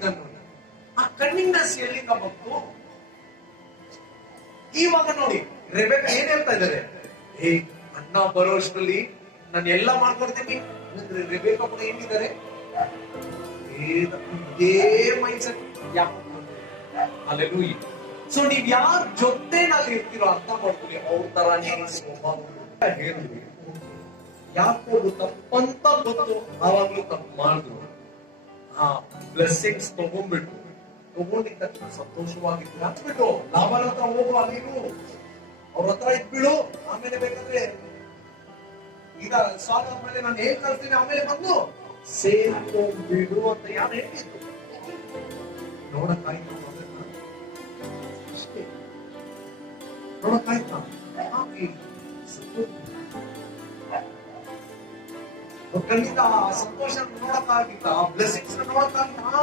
ಇದ್ದನು. ಆ ಕಣ್ಣಿಂಗ್ನೆಸ್ ಎಲ್ಲಿಂದ ಬಂತು? ಇವಾಗ ನೋಡಿ ರೆಬೆಕ್ಕ ಏನ್ ಹೇಳ್ತಾ ಇದ್ದಾರೆ, ಅಣ್ಣ ಬರೋಷ್ಟರಲ್ಲಿ ನಾನು ಎಲ್ಲ ಮಾಡ್ಕೊಡ್ತೀನಿ. ರೆಬೆಕ್ಕ ಕೂಡ ಏನಿದ್ದಾರೆ, ಇದೇ ಮೈಂಡ್ ಸೆಟ್. ಅಲ್ಲೆಲ್ಲೂಯ್ಯ. ಸೊ ನೀವ್ ಯಾರ ಜೊತೆನಲ್ಲಿ ಇರ್ತೀರೋ ಅರ್ಥ ಮಾಡ್ಕೊಳ್ಳಿ, ಅವ್ರ ತರಾನೇ ಹೇಳಿದ್ವಿ. ಯಾಕೋ ತಪ್ಪಂತ ಗೊತ್ತು, ಆವಾಗ್ಲೂ ತಪ್ಪು ಮಾಡಿದ್ರು. ಬ್ಲೆಸ್ಸಿಂಗ್ಸ್ ತಗೊಂಡಿದ್ದ ತಕ್ಷಣ ಸಂತೋಷವಾಗಿದ್ರು. ಹತ್ಬಿಟ್ಟು ಲಾಭನ ಹತ್ರ ಹೋಗು, ಅಲ್ಲಿರು ಅವ್ರ ಹತ್ರ ಇದ್ಬಿಡು. ಆಮೇಲೆ ಬೇಕಾದ್ರೆ ಈಗ ಸಾಲ ಆದ್ಮೇಲೆ ನಾನು ಹೇಗ್ ಕಳ್ತೀನಿ, ಆಮೇಲೆ ಬಂದು ಸೇರ್ಕೊಂಡ್ಬಿಡು ಅಂತ ಯಾರು ಹೇಳಿದ್ರು? ನೋಡಕ್ಕಾಯ್ತು ಅಷ್ಟೇ, ನೋಡಕ್ಕಾಯ್ತಾ? ಖಂಡಿತ ಆ ಸಂತೋಷ ನೋಡಕ್ಕಾಗಿತ್ತ, ಆ ಬ್ಲೆಸ್ಸಿಂಗ್ಸ್ ನೋಡಕ್ಕಾಗಿತ್ತ?